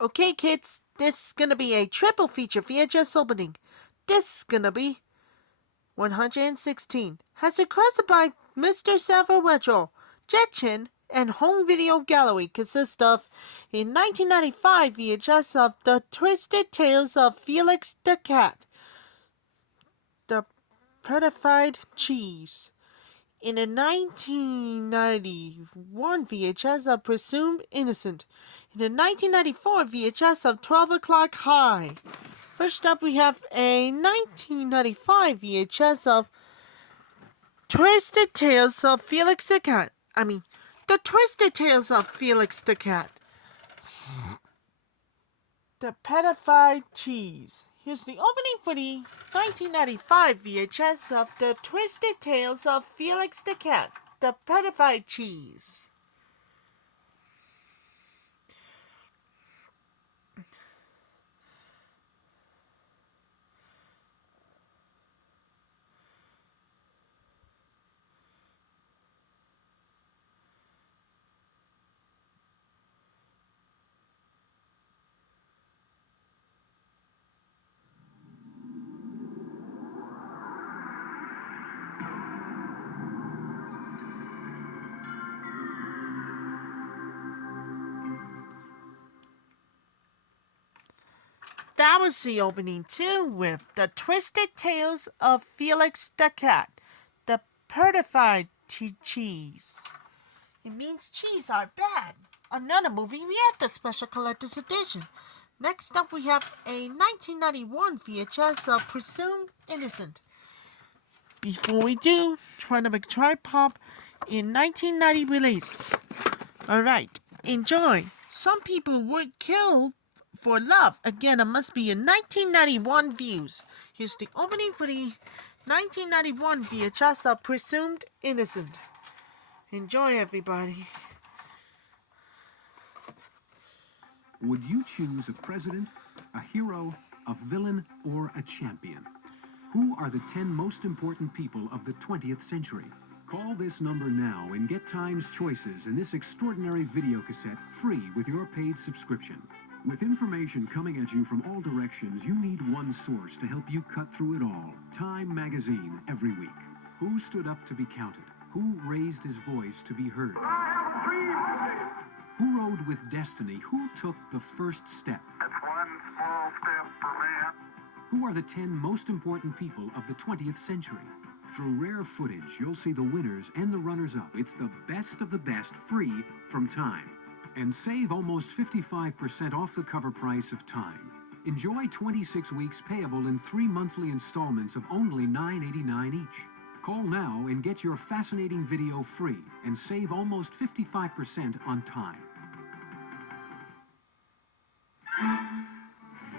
Okay, kids, this is gonna be a triple feature VHS opening. This is gonna be 116. Has requested by MrServoRetro, Jetchin, and HomeVideoGallery. Consists of a 1995 VHS of The Twisted Tales of Felix the Cat, The Petrified Cheese. In a 1991 VHS of Presumed Innocent. In a 1994 VHS of 12 O'Clock High. First up, we have a 1995 VHS of Twisted Tales of Felix the Cat. The Twisted Tales of Felix the Cat. The Petrified Cheese. Here's the opening for the 1995 VHS of The Twisted Tales of Felix the Cat, The Petrified Cheese. That was the opening too, with The Twisted Tales of Felix the Cat, The Petrified Cheese. It means cheese are bad. Another movie we had the special collector's edition. Next up we have a 1991 VHS of Presumed Innocent. Before we do, trying to make Tri-Pop in 1990 releases. Alright, enjoy. Some people were killed for love. Again, it must be in 1991 views. Here's the opening for the 1991 VHS of Presumed Innocent. Enjoy, everybody. Would you choose a president, a hero, a villain, or a champion? Who are the 10 most important people of the 20th century? Call this number now and get Time's choices in this extraordinary video cassette free with your paid subscription. With information coming at you from all directions, you need one source to help you cut through it all. Time magazine every week. Who stood up to be counted? Who raised his voice to be heard? Who rode with destiny? Who took the first step? It's one small step for man. Who are the 10 most important people of the 20th century? Through rare footage, you'll see the winners and the runners-up. It's the best of the best, free from Time. And save almost 55% off the cover price of Time. Enjoy 26 weeks payable in 3 monthly installments of only $9.89 each. Call now and get your fascinating video free and save almost 55% on Time.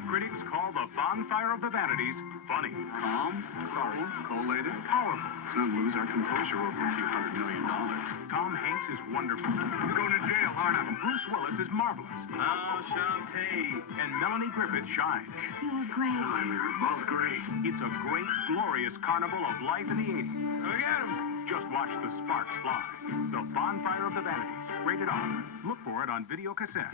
Critics call the Bonfire of the Vanities funny. Calm, sorry, collated, Powerful. let's not lose our composure over a few $100 million. Tom Hanks is wonderful. You're going to jail, aren't you? Bruce Willis is marvelous. Oh, Shantae. And Melanie Griffith shines. You were great. You're both great. It's a great, glorious carnival of life in the 80s. Look at him. Just watch the sparks fly. The Bonfire of the Vanities. Rated R. Look for it on video cassette.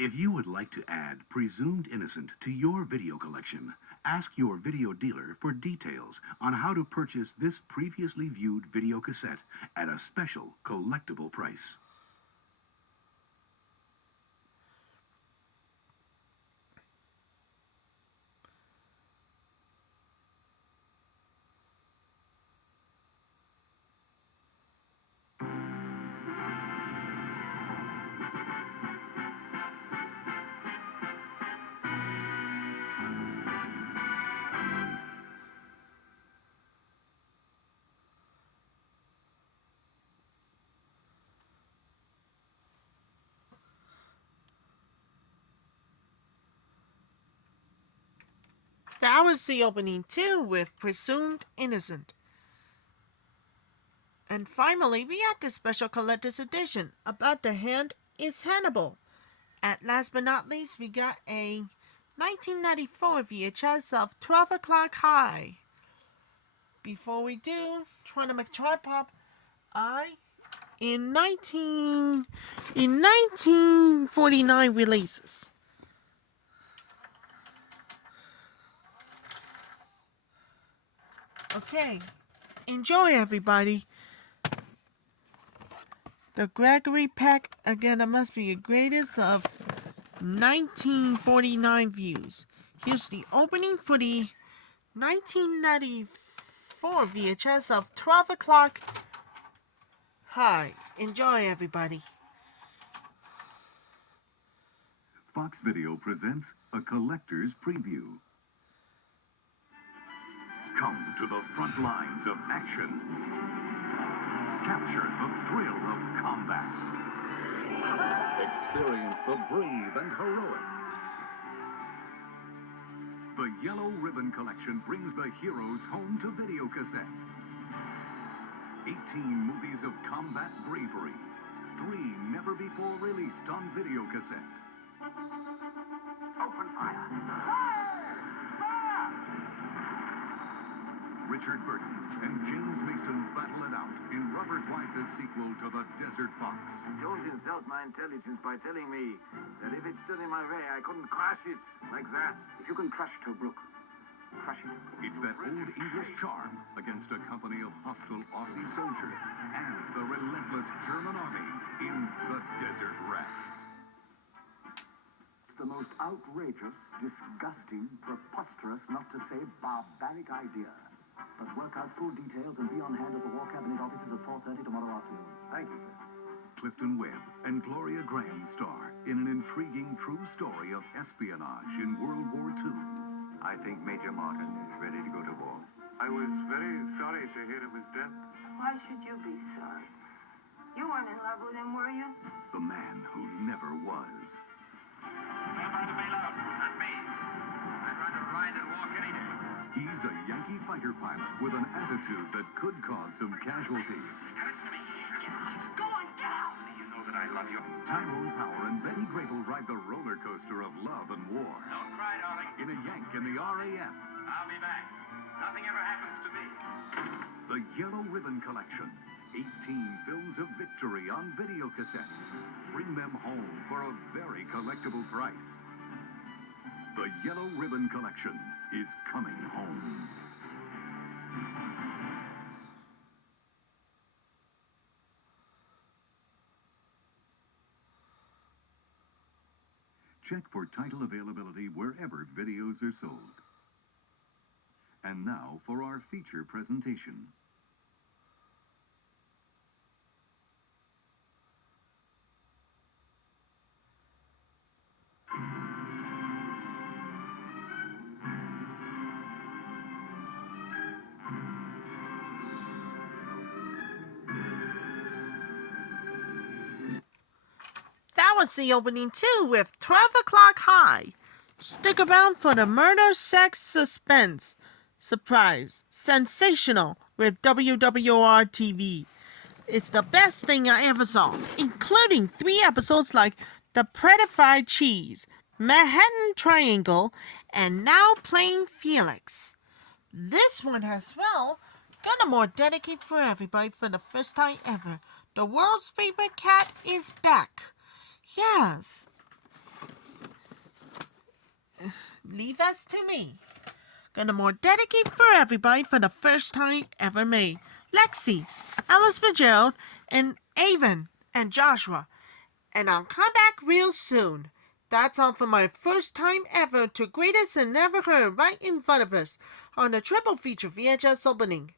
If you would like to add Presumed Innocent to your video collection, ask your video dealer for details on how to purchase this previously viewed video cassette at a special collectible price. That was the opening too, with Presumed Innocent. And finally, we had the special collector's edition. About the Hand is Hannibal. At last but not least, we got a 1994 VHS of 12 O'Clock High. Before we do, trying to make Tri-Pop, I in 1949 releases. Okay, enjoy everybody. The Gregory Peck, again, it must be the greatest of 1949 views. Here's the opening for the 1994 VHS of 12 o'clock. Hi, enjoy everybody. Fox Video presents a collector's preview. Come to the front lines of action. Capture the thrill of combat. Experience the brave and heroic. The Yellow Ribbon Collection brings the heroes home to video cassette. 18 movies of combat bravery. 3 never before released on video cassette. Open fire. Richard Burton and James Mason battle it out in Robert Wise's sequel to The Desert Fox. Don't insult my intelligence by telling me that if it stood in my way, I couldn't crush it like that. If you can crush Tobruk, crush it. It's that old English charm against a company of hostile Aussie soldiers and the relentless German army in The Desert Rats. It's the most outrageous, disgusting, preposterous, not to say barbaric idea. But work out full details and be on hand at the War Cabinet offices at 4:30 tomorrow afternoon. Thank you, sir. Clifton Webb and Gloria Graham star in an intriguing true story of espionage in World War II. I think Major Martin is ready to go to war. I was very sorry to hear of his death. Why should you be sorry? You weren't in love with him, were you? The man who never was. Stand by to bail out. Not me. I'd rather ride and walk any day. He's a Yankee fighter pilot with an attitude that could cause some casualties. It's going down! You know that I love you. Tyrone Power and Betty Grable ride the roller coaster of love and war. Don't cry, darling. In a Yank in the RAF. I'll be back. Nothing ever happens to me. The Yellow Ribbon Collection. 18 films of victory on video cassette. Bring them home for a very collectible price. The Yellow Ribbon Collection is coming home. Check for title availability wherever videos are sold. And now for our feature presentation. That was the opening too with 12 o'clock high. Stick around for the murder, sex, suspense, surprise, sensational with WWR TV. It's the best thing I ever saw, including 3 episodes like The Petrified Cheese, Manhattan Triangle, and now playing Felix. This one as well got a more dedicated for everybody for the first time ever. The world's favorite cat is back. Yes. Leave us to me. Gonna more dedicate for everybody for the first time ever made. Lexi, Alice Fitzgerald, and Avon, and Joshua. And I'll come back real soon. That's all for my first time ever to greatest and never heard right in front of us on the triple feature VHS opening.